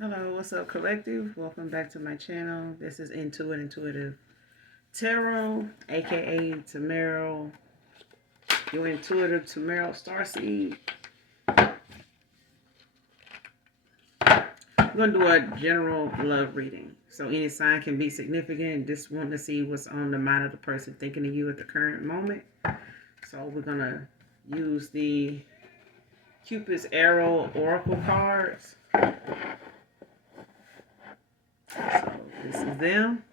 Hello, what's up, collective? Welcome back to my channel. This is Intuitive Tarot, aka Tamero, your intuitive Tamero Starseed. We're gonna do a general love reading. So any sign can be significant. Just want to see what's on the mind of the person thinking of you at the current moment. So we're gonna use the Cupid's Arrow Oracle cards. So this is them.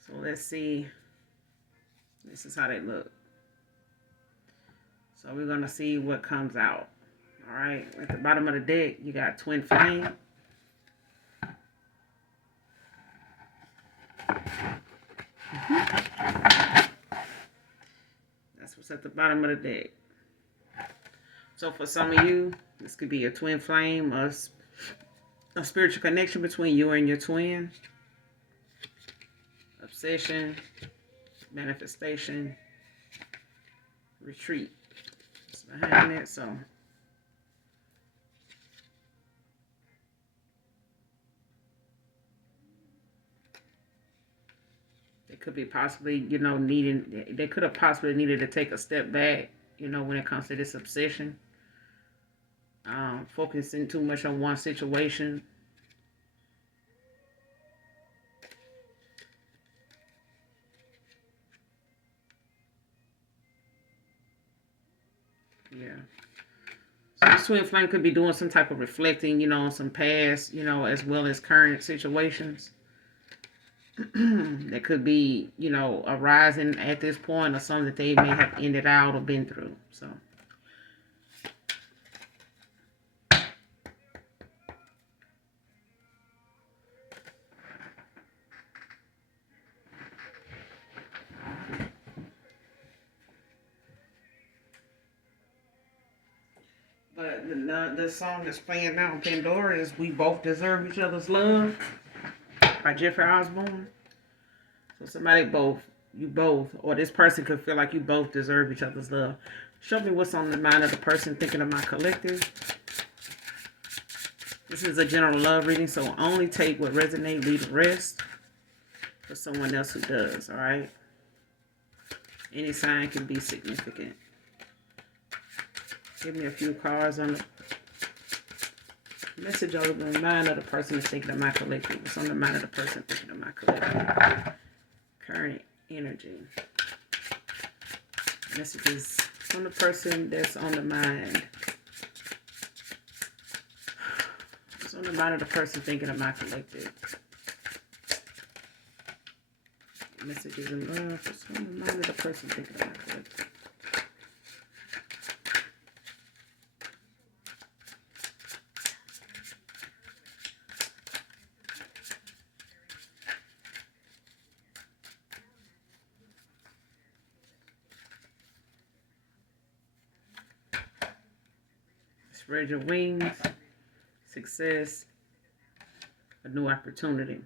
So let's see. This is how they look. So we're going to see what comes out. All right. At the bottom of the deck, you got Twin Flame. That's what's at the bottom of the deck. So for some of you, this could be a twin flame, a spiritual connection between you and your twin, obsession, manifestation, retreat. It's behind it, so they could be possibly, they could have possibly needed to take a step back, when it comes to this obsession. Focusing too much on one situation. Yeah. So this twin flame could be doing some type of reflecting, on some past, as well as current situations. That could be, arising at this point, or something that they may have ended out or been through. So. But the song that's playing now on Pandora is "We Both Deserve Each Other's Love" by Jeffrey Osborne. So you both, or this person could feel like you both deserve each other's love. Show me what's on the mind of the person thinking of my collective. This is a general love reading, so only take what resonates, leave the rest for someone else who does, all right? Any sign can be significant. Give me a few cards on the message on the mind of the person who's thinking of my collective. What's on the mind of the person thinking of my collective? Current energy. Messages from the person that's on the mind. What's on the mind of the person thinking of my collective? Messages in love. What's on the mind of the person thinking of my collective? Spread your wings. Success. A new opportunity.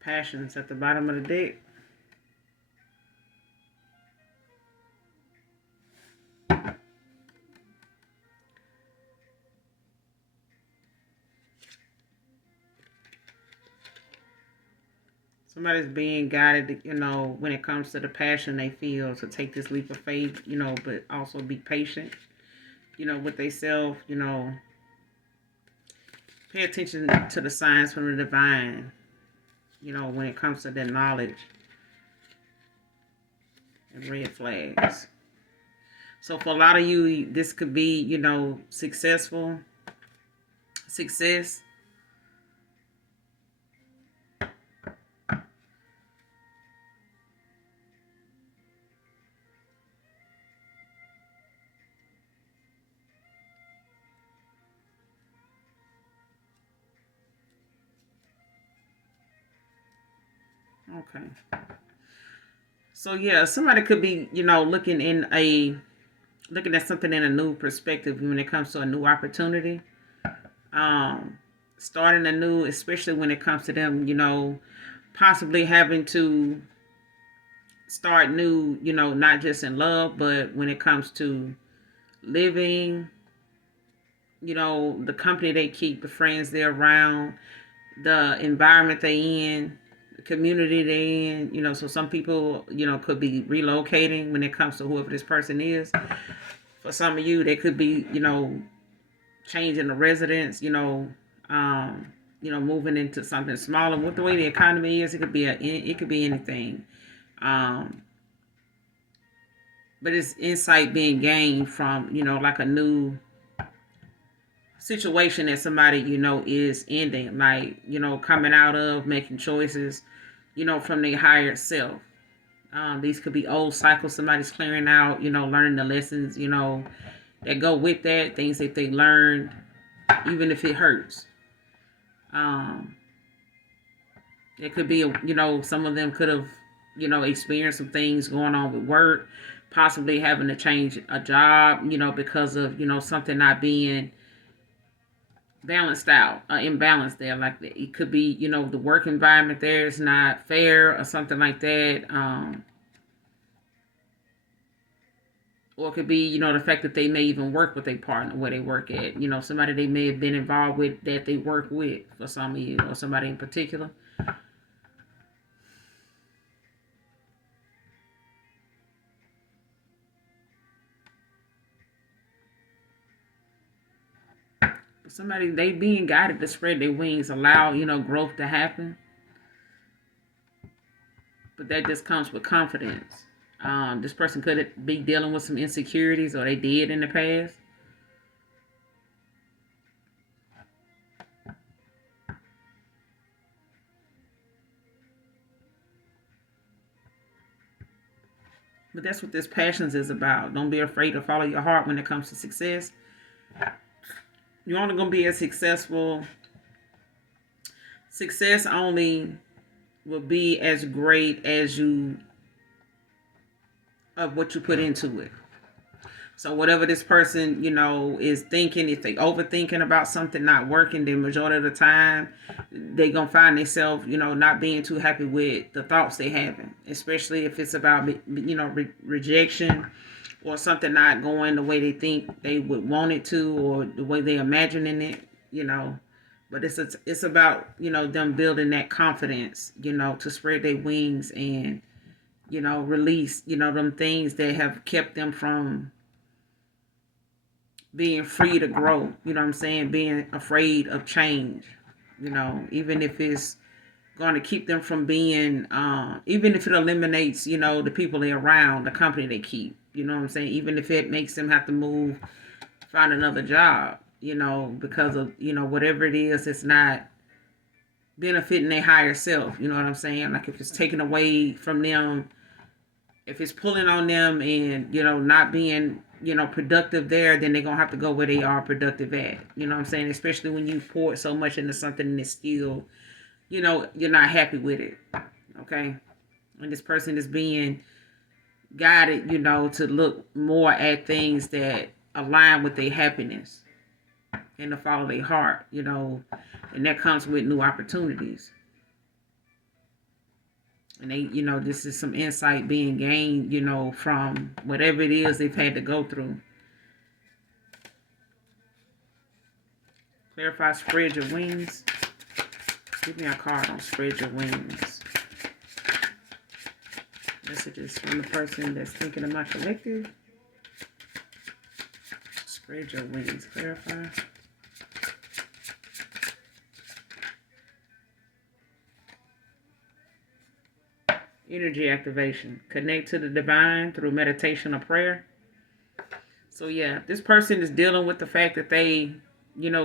Passions at the bottom of the deck. Somebody's being guided, when it comes to the passion they feel, to take this leap of faith, but also be patient, with themselves, pay attention to the signs from the divine, when it comes to their knowledge and red flags. So for a lot of you, this could be, success. Okay. So yeah, somebody could be, looking at something in a new perspective when it comes to a new opportunity. Um, Starting a new, especially when it comes to them, possibly having to start new, not just in love, but when it comes to living, the company they keep, the friends they're around, the environment they in, the community they in, so some people, could be relocating when it comes to whoever this person is. For some of you, they could be, changing the residence, moving into something smaller. With the way the economy is, it could be anything. Um, but it's insight being gained from, like a new situation that somebody, is ending, like, coming out of, making choices, from their higher self. These could be old cycles somebody's clearing out, learning the lessons, that go with that, things that they learned, even if it hurts. Um, it could be, some of them could have, experienced some things going on with work, possibly having to change a job, because of, something not being balanced out, imbalanced there. Like it could be, the work environment there is not fair or something like that. Or it could be, the fact that they may even work with a partner where they work at, somebody they may have been involved with that they work with for some of you, or somebody in particular. Somebody, they being guided to spread their wings, allow, growth to happen. But that just comes with confidence. This person could be dealing with some insecurities, or they did in the past. But that's what this passions is about. Don't be afraid to follow your heart when it comes to success. You're only going to be as successful. Success only will be as great as you, of what you put into it. So whatever this person, is thinking, if they overthinking about something not working, then majority of the time, they going to find themselves, not being too happy with the thoughts they having, especially if it's about, rejection, or something not going the way they think they would want it to, or the way they imagining it, But it's about, them building that confidence, to spread their wings and, release, them things that have kept them from being free to grow, being afraid of change, even if it's going to keep them from being, even if it eliminates, the people they're around, the company they keep, even if it makes them have to move, find another job, because of, whatever it is, it's not benefiting their higher self, like if it's taken away from them, if it's pulling on them and, not being, productive there, then they're going to have to go where they are productive at. Especially when you poured so much into something and it's still, you're not happy with it. Okay. And this person is being guided, to look more at things that align with their happiness and to follow their heart, and that comes with new opportunities. And they, this is some insight being gained, from whatever it is they've had to go through. Clarify, spread your wings. Give me a card on spread your wings. Messages from the person that's thinking of my collective. Spread your wings. Clarify. Energy activation. Connect to the divine through meditation or prayer. So yeah, this person is dealing with the fact that they,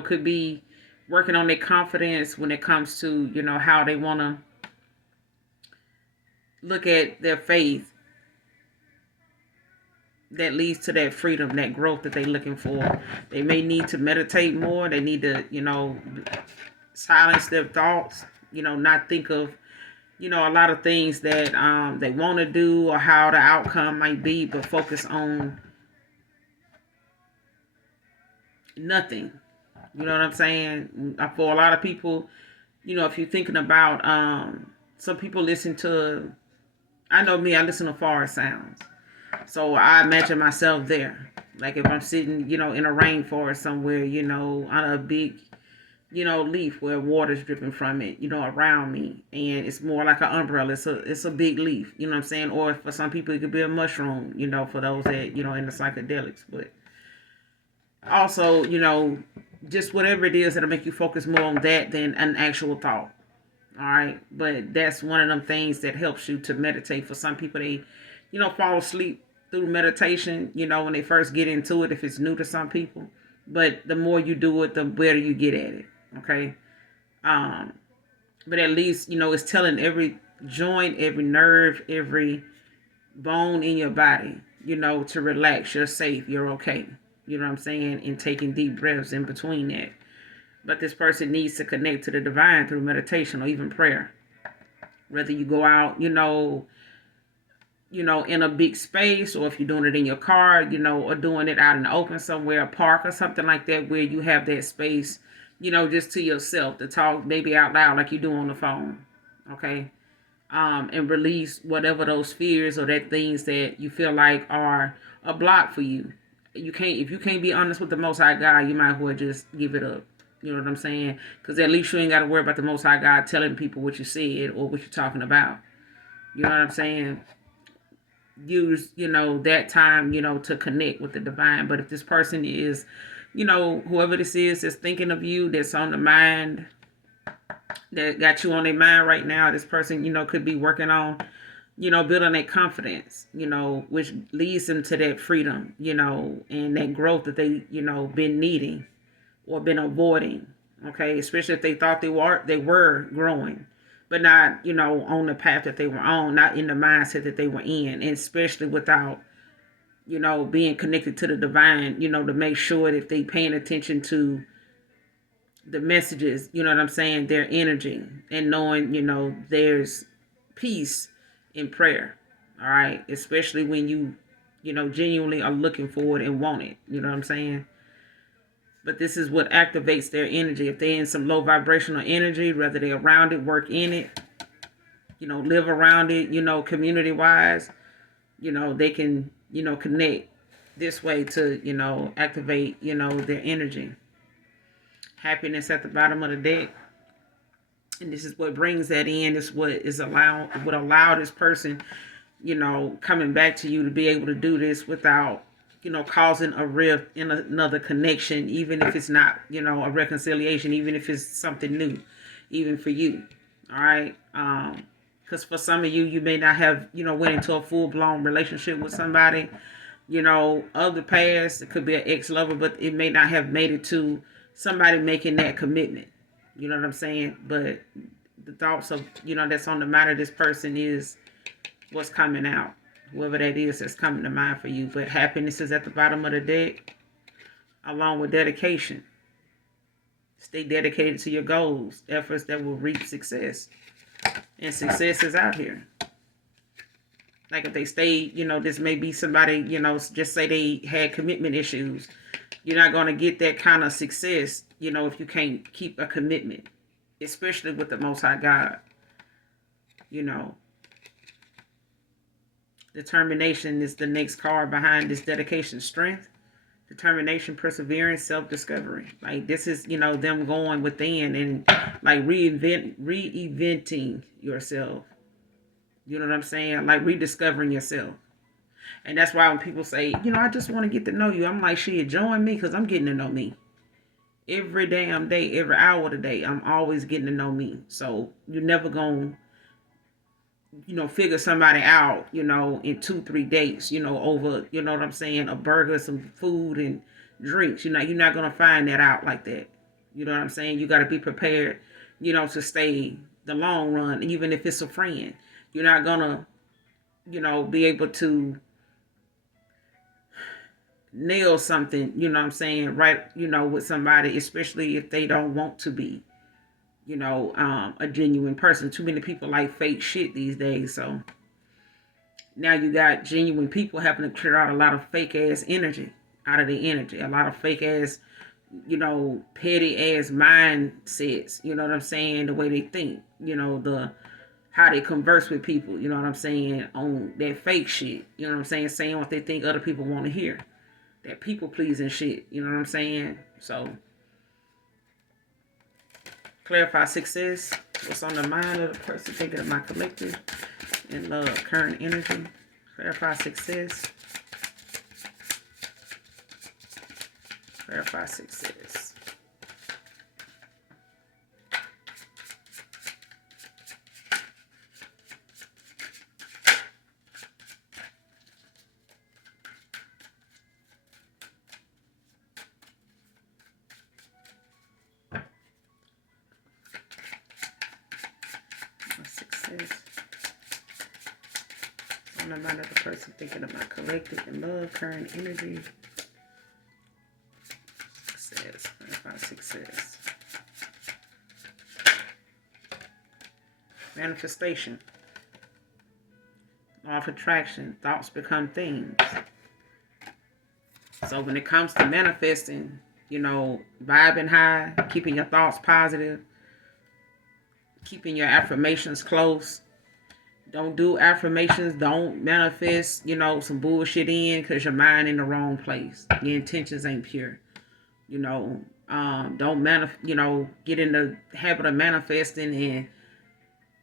could be working on their confidence when it comes to, how they want to look at their faith that leads to that freedom, that growth that they're looking for. They may need to meditate more. They need to, silence their thoughts, not think of a lot of things that they want to do or how the outcome might be, but focus on nothing. You know what I'm saying? For a lot of people, if you're thinking about, some people listen to, I know me, I listen to forest sounds. So I imagine myself there. Like if I'm sitting, in a rainforest somewhere, on a big, leaf where water's dripping from it, around me. And it's more like an umbrella. It's a big leaf, you know what I'm saying? Or for some people, it could be a mushroom, for those that, in the psychedelics. But also, just whatever it is that'll make you focus more on that than an actual thought. All right. But that's one of them things that helps you to meditate. For some people, they, fall asleep through meditation, when they first get into it, if it's new to some people. But the more you do it, the better you get at it. Okay. Um, but at least, it's telling every joint, every nerve, every bone in your body, to relax. You're safe. You're okay. You know what I'm saying? And taking deep breaths in between that. But this person needs to connect to the divine through meditation or even prayer. Whether you go out, in a big space, or if you're doing it in your car, or doing it out in the open somewhere, a park or something like that, where you have that space, just to yourself to talk maybe out loud like you do on the phone. Okay. And release whatever those fears or that things that you feel like are a block for you. If you can't be honest with the Most High God, you might as well just give it up. You know what I'm saying? Because at least you ain't got to worry about the Most High God telling people what you said or what you're talking about. You know what I'm saying? Use, that time, to connect with the divine. But if this person is, whoever this is thinking of you, that's on the mind, that got you on their mind right now, this person, could be working on, building their confidence, which leads them to that freedom, and that growth that they, been needing or been avoiding. Okay, especially if they thought they were growing, but not, on the path that they were on, not in the mindset that they were in, and especially without, being connected to the divine, to make sure that they paying attention to the messages, you know what I'm saying, their energy, and knowing, there's peace in prayer. All right, especially when you, genuinely are looking for it and want it. You know what I'm saying? But this is what activates their energy. If they're in some low vibrational energy, whether they're around it, work in it, live around it, community wise, they can, connect this way to, activate, their energy. Happiness at the bottom of the deck. And this is what brings that in. This is what would allow this person, coming back to you to be able to do this without, causing a rift in another connection, even if it's not, a reconciliation, even if it's something new, even for you. All right. Because for some of you, you may not have, went into a full-blown relationship with somebody, of the past. It could be an ex-lover, but it may not have made it to somebody making that commitment. You know what I'm saying? But the thoughts of, that's on the mind of this person is what's coming out. Whoever that is that's coming to mind for you. But happiness is at the bottom of the deck, along with dedication. Stay dedicated to your goals, efforts that will reap success. And success is out here. Like if they stay, this may be somebody, just say they had commitment issues. You're not going to get that kind of success, if you can't keep a commitment, especially with the Most High God. Determination is the next card behind this dedication. Strength, determination, perseverance, self-discovery. Like this is, them going within and like reinventing yourself. You know what I'm saying? Like rediscovering yourself. And that's why when people say, I just want to get to know you, I'm like, shit, join me, because I'm getting to know me. Every damn day, every hour of the day, I'm always getting to know me. So you're never going to, figure somebody out, in 2-3 days, over, you know what I'm saying, a burger, some food and drinks. You're not going to find that out like that. You know what I'm saying? You got to be prepared, to stay the long run, even if it's a friend. You're not going to, be able to nail something, right, with somebody, especially if they don't want to be. a genuine person. Too many people like fake shit these days. So now you got genuine people having to clear out a lot of fake ass energy out of the energy. A lot of fake ass, petty ass mindsets. You know what I'm saying? The way they think. The how they converse with people. You know what I'm saying? On that fake shit. You know what I'm saying? Saying what they think other people want to hear. That people pleasing shit. You know what I'm saying? So clarify success. What's on the mind of the person thinking of my collective and love, current energy. Clarify success. Clarify success. On the mind of the person thinking of my collective and love, current energy. Success. Clarify success. Manifestation. Law of attraction. Thoughts become things. So when it comes to manifesting, vibing high, keeping your thoughts positive, keeping your affirmations close. Don't do affirmations. Don't manifest, some bullshit in because your mind in the wrong place. Your intentions ain't pure. Don't get in the habit of manifesting and,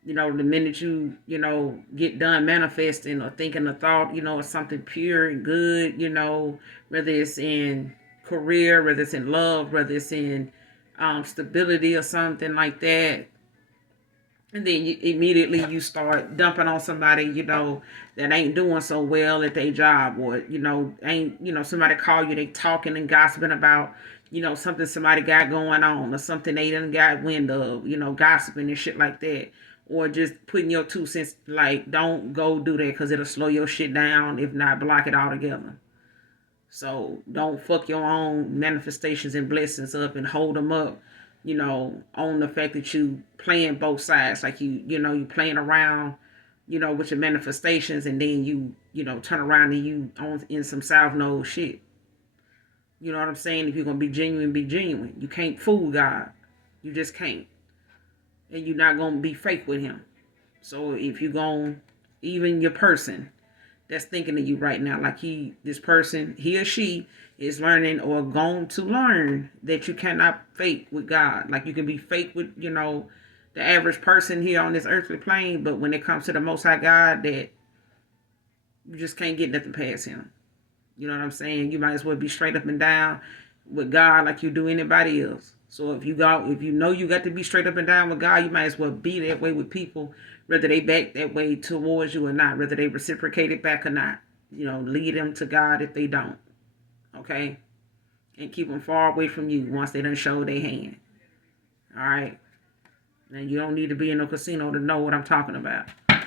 the minute you, get done manifesting or thinking a thought, it's something pure and good, whether it's in career, whether it's in love, whether it's in stability or something like that. And then immediately you start dumping on somebody, that ain't doing so well at their job, or, somebody call you, they talking and gossiping about, something somebody got going on or something they done got wind of, gossiping and shit like that. Or just putting your 2 cents, like, don't go do that because it'll slow your shit down, if not block it altogether. So don't fuck your own manifestations and blessings up and hold them up, on the fact that you playing both sides. Like you playing around, with your manifestations, and then you turn around and you on in some South Node shit. You know what I'm saying? If you're going to be genuine, be genuine. You can't fool God. You just can't. And you're not going to be fake with him. So if you're going, even your person that's thinking of you right now, like this person, he or she is learning or going to learn that you cannot fake with God. Like you can be fake with, the average person here on this earthly plane, but when it comes to the Most High God, that you just can't get nothing past him. You know what I'm saying? You might as well be straight up and down with God like you do anybody else. So if you got to be straight up and down with God, you might as well be that way with people, whether they back that way towards you or not, whether they reciprocate it back or not. Lead them to God if they don't. Okay? And keep them far away from you once they done show their hand. All right? And you don't need to be in no casino to know what I'm talking about. All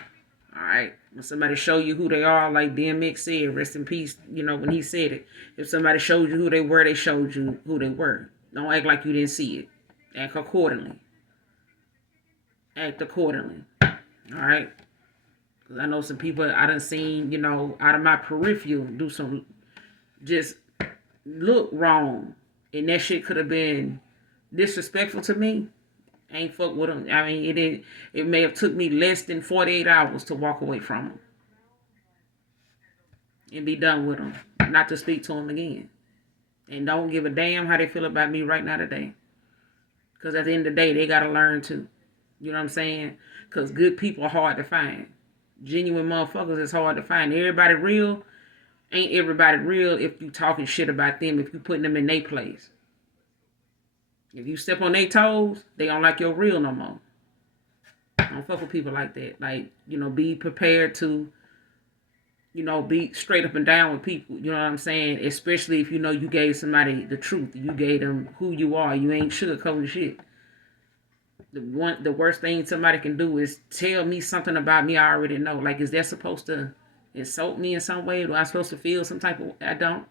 right? When somebody show you who they are, like DMX said, rest in peace, when he said it. If somebody showed you who they were, they showed you who they were. Don't act like you didn't see it. Act accordingly. Act accordingly. All right? Because I know some people I done seen, out of my peripheral do some, just look wrong. And that shit could have been disrespectful to me. I ain't fuck with them. I mean, it may have took me less than 48 hours to walk away from them. And be done with them. Not to speak to them again. And don't give a damn how they feel about me right now today. Because at the end of the day, they got to learn too. You know what I'm saying? Because good people are hard to find. Genuine motherfuckers is hard to find. Everybody real. Ain't everybody real if you talking shit about them, if you putting them in their place. If you step on their toes, they don't like your real no more. Don't fuck with people like that. Like, be prepared to, be straight up and down with people. You know what I'm saying? Especially if you gave somebody the truth. You gave them who you are. You ain't sugarcoating shit. The worst thing somebody can do is tell me something about me I already know. Like, is that supposed to insult me in some way? Do I supposed to feel some type of... I don't.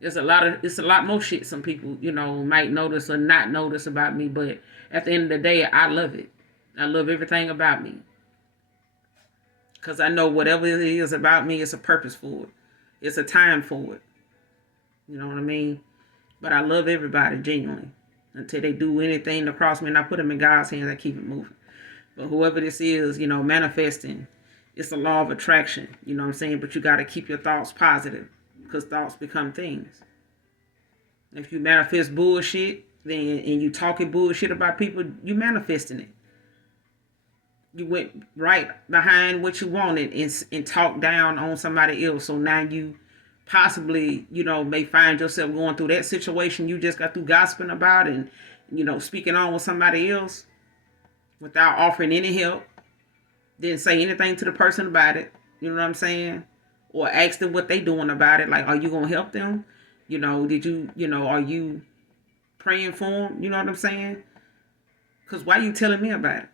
It's a lot more shit some people, might notice or not notice about me, but at the end of the day, I love it. I love everything about me. Because I know whatever it is about me, it's a purpose for it. It's a time for it. You know what I mean? But I love everybody genuinely. Until they do anything to cross me and I put them in God's hands, I keep it moving. But whoever this is, manifesting, it's a law of attraction. You know what I'm saying? But you got to keep your thoughts positive because thoughts become things. If you manifest bullshit, then and you talking bullshit about people, you manifesting it. You went right behind what you wanted and talked down on somebody else. So now you possibly, may find yourself going through that situation you just got through gossiping about and, speaking on with somebody else without offering any help. Didn't say anything to the person about it. You know what I'm saying? Or ask them what they doing about it. Like, are you going to help them? Are you praying for them? You know what I'm saying? Because why you telling me about it?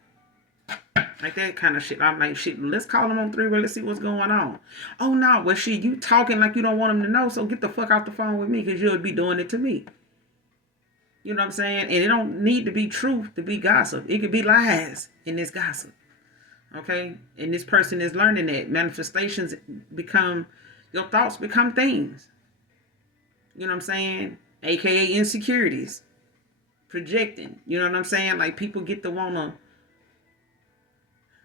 Like that kind of shit. I'm like, shit, let's call them on 3-way. Let's see what's going on. Oh, no. Well, shit, you talking like you don't want them to know, so get the fuck out the phone with me because you'll be doing it to me. You know what I'm saying? And it don't need to be truth to be gossip. It could be lies in this gossip. Okay? And this person is learning that. Manifestations your thoughts become things. You know what I'm saying? AKA insecurities. Projecting. You know what I'm saying? Like people get to wanna,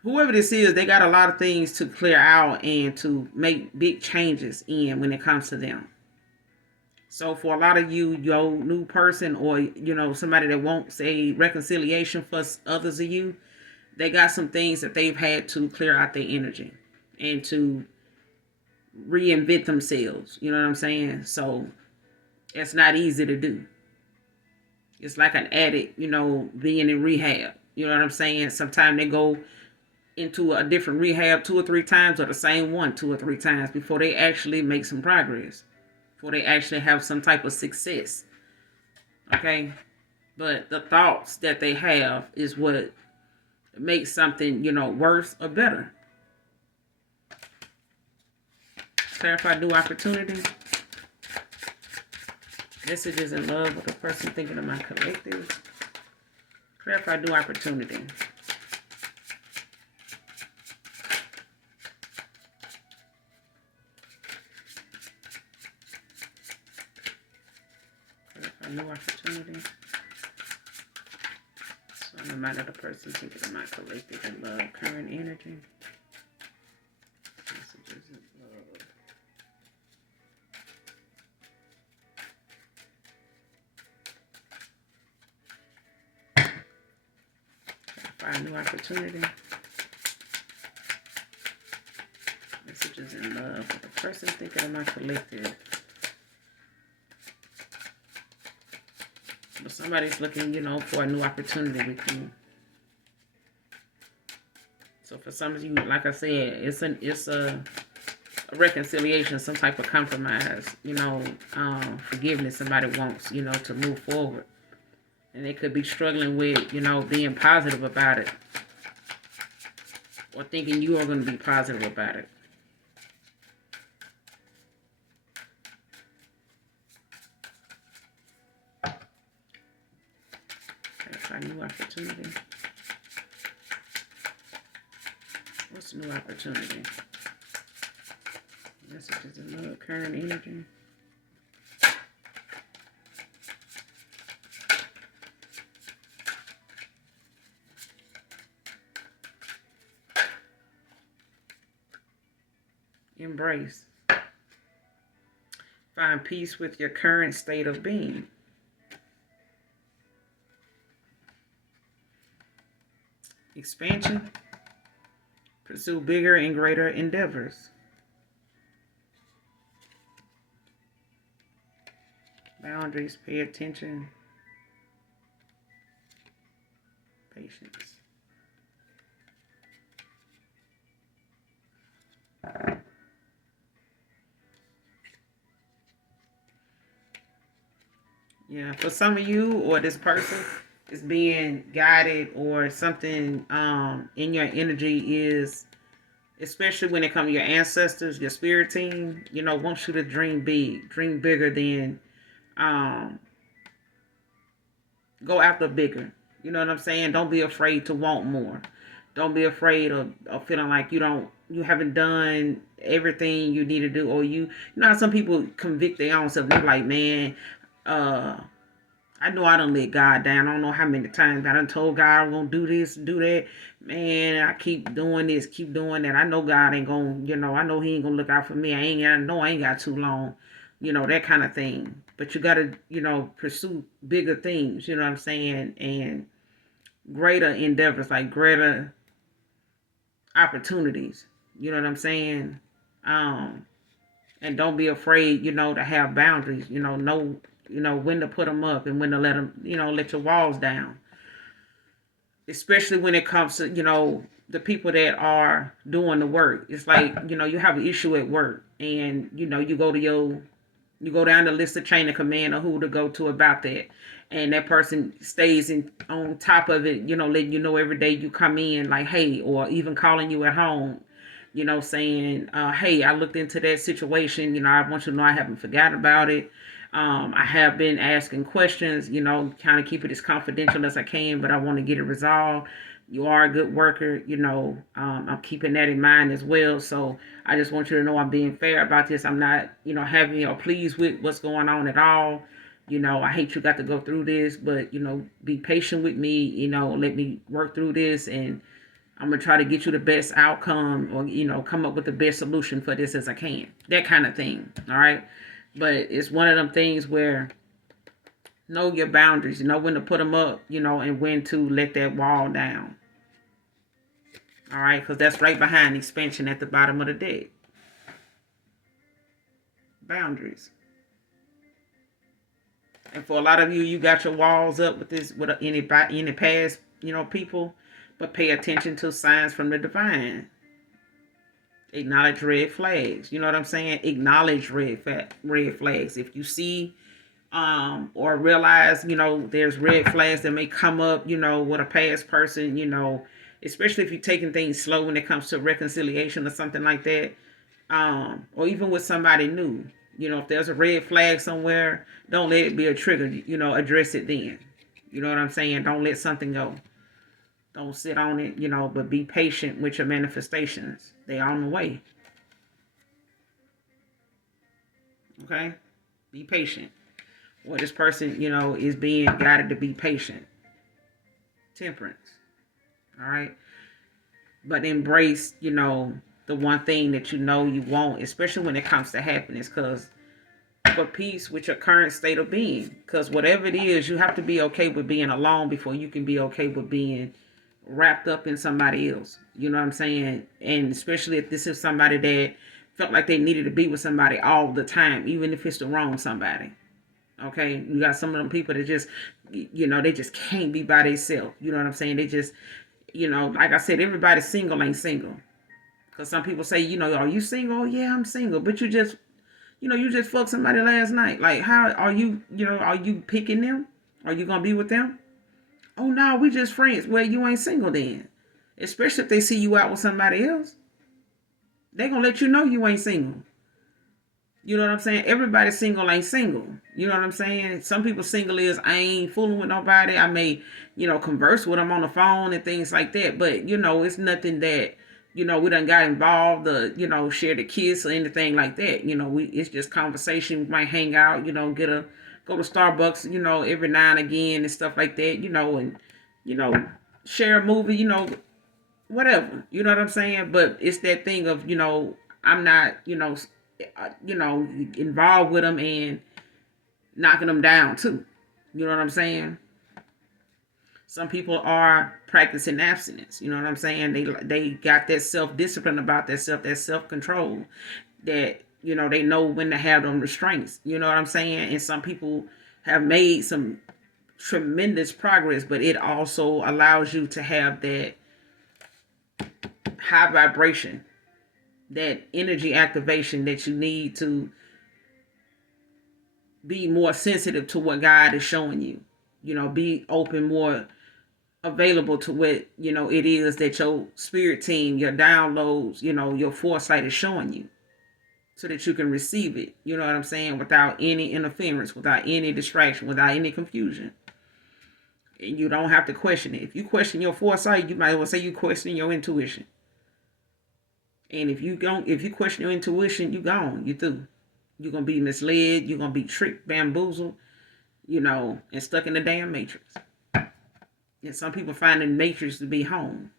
whoever this is, they got a lot of things to clear out and to make big changes in when it comes to them. So for a lot of you, your new person or, somebody that wants a reconciliation for others of you, they got some things that they've had to clear out their energy and to reinvent themselves. You know what I'm saying? So it's not easy to do. It's like an addict, being in rehab. You know what I'm saying? Sometimes they go into a different rehab 2 or 3 times or the same one 2 or 3 times before they actually make some progress. Before they actually have some type of success. Okay? But the thoughts that they have is what makes something, worse or better. Clarify new opportunity. Messages in love with a person thinking of my collective. Clarify new opportunity. Clarify new opportunity. So no matter the person thinking of my collective in love, current energy. Messages in love. Find new opportunity. Messages in love with the person thinking of my collective. But somebody's looking, for a new opportunity with you. So for some of you, like I said, it's a reconciliation, some type of compromise, forgiveness somebody wants, to move forward. And they could be struggling with, being positive about it. Or thinking you are going to be positive about it. A new opportunity. What's a new opportunity? Messages in love, current energy. Embrace. Find peace with your current state of being. Expansion. Pursue bigger and greater endeavors. Boundaries. Pay attention. Patience. Yeah, for some of you or this person is being guided or something in your energy is especially when it comes to your ancestors, your spirit team, wants you to dream big, dream bigger than, um, go after bigger. You know what I'm saying? Don't be afraid to want more. Don't be afraid of feeling like you haven't done everything you need to do, or you know how some people convict their own self. They're like, man, uh, I know I done let God down. I don't know how many times I done told God I'm gonna do this, do that. Man, I keep doing this, keep doing that. I know God ain't gonna, I know He ain't gonna look out for me. I know I ain't got too long, that kind of thing. But you gotta, pursue bigger things. You know what I'm saying? And greater endeavors, like greater opportunities. You know what I'm saying? Um, and don't be afraid, to have boundaries. Know, when to put them up and when to let them, let your walls down. Especially when it comes to, the people that are doing the work. It's like, you have an issue at work, and you go down the list of chain of command of who to go to about that. And that person stays on top of it, letting you know every day you come in, like, hey, or even calling you at home, saying, hey, I looked into that situation. I want you to know I haven't forgotten about it. I have been asking questions, kind of keep it as confidential as I can, but I want to get it resolved. You are a good worker, I'm keeping that in mind as well. So I just want you to know I'm being fair about this. I'm not, having or pleased with what's going on at all. I hate you got to go through this, but, be patient with me, let me work through this, and I'm going to try to get you the best outcome, or, come up with the best solution for this as I can. That kind of thing. All right. But it's one of them things where know your boundaries, know when to put them up, and when to let that wall down. All right. Because that's right behind expansion at the bottom of the deck. Boundaries. And for a lot of you, you got your walls up with this, with any past, people. But pay attention to signs from the divine. Acknowledge red flags. You know what I'm saying? Acknowledge red flags. If you see or realize, there's red flags that may come up, with a past person, especially if you're taking things slow when it comes to reconciliation or something like that, or even with somebody new. If there's a red flag somewhere, don't let it be a trigger. Address it then. You know what I'm saying? Don't let something go. Don't sit on it, but be patient with your manifestations. They are on the way. Okay? Be patient. Well, this person, is being guided to be patient. Temperance. All right? But embrace, the one thing that you want, especially when it comes to happiness, because for peace with your current state of being. Because whatever it is, you have to be okay with being alone before you can be okay with being wrapped up in somebody else. You know what I'm saying? And especially if this is somebody that felt like they needed to be with somebody all the time, even if it's the wrong somebody. Okay? You got some of them people that just, they just can't be by themselves. You know what I'm saying? They just, like I said, everybody single ain't single. Because some people say, are you single? Yeah, I'm single. But you just fucked somebody last night. Like, how are you, are you picking them? Are you going to be with them? Oh, no, we just friends. Well, you ain't single then. Especially if they see you out with somebody else. They going to let you know you ain't single. You know what I'm saying? Everybody single ain't single. You know what I'm saying? Some people single is, I ain't fooling with nobody. I may, converse with them on the phone and things like that. But, it's nothing that, we done got involved or, share the kiss or anything like that. It's just conversation. We might hang out, go to Starbucks, every now and again and stuff like that, and, share a movie, whatever. You know what I'm saying? But it's that thing of, I'm not, involved with them and knocking them down too. You know what I'm saying? Some people are practicing abstinence. You know what I'm saying? They got that self-discipline about themselves, that self-control, that, they know when to have them restraints. You know what I'm saying? And some people have made some tremendous progress, but it also allows you to have that high vibration, that energy activation that you need to be more sensitive to what God is showing you. Be open more available to what, it is that your spirit team, your downloads, your foresight is showing you, so that you can receive it, you know what I'm saying, without any interference, without any distraction, without any confusion. And you don't have to question it. If you question your foresight, you might as well say you question your intuition. And if you question your intuition, you gone, you through. You're gonna be misled, you're gonna be tricked, bamboozled, and stuck in the damn matrix. And some people find the matrix to be home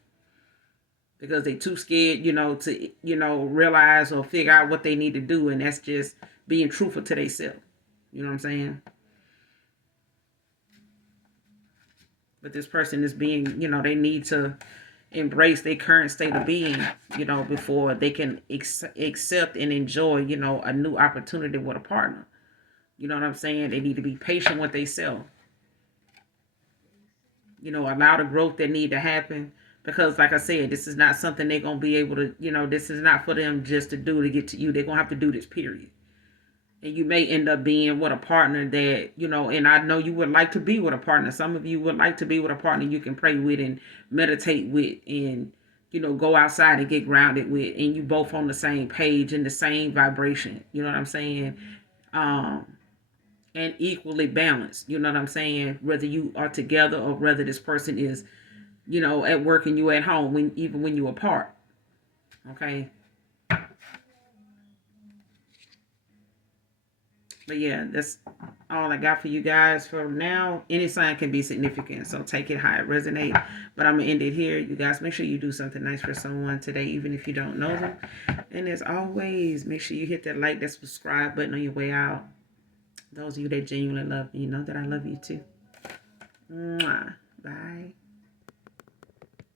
because they too scared, to, realize or figure out what they need to do. And that's just being truthful to themselves. You know what I'm saying? But this person is being, they need to embrace their current state of being, before they can accept and enjoy, a new opportunity with a partner. You know what I'm saying? They need to be patient with themselves. Allow the growth that need to happen. Because like I said, this is not something they're going to be able to, this is not for them just to do to get to you. They're going to have to do this, period. And you may end up being with a partner that, and I know you would like to be with a partner. Some of you would like to be with a partner you can pray with and meditate with and, go outside and get grounded with. And you both on the same page and the same vibration. You know what I'm saying? And equally balanced. You know what I'm saying? Whether you are together or whether this person is, at work and you at home, even when you apart. Okay? But yeah, that's all I got for you guys for now. Any sign can be significant, so take it how it resonates. But I'm going to end it here. You guys, make sure you do something nice for someone today, even if you don't know them. And as always, make sure you hit that like, that subscribe button on your way out. Those of you that genuinely love me, you know that I love you too. Mwah. Bye.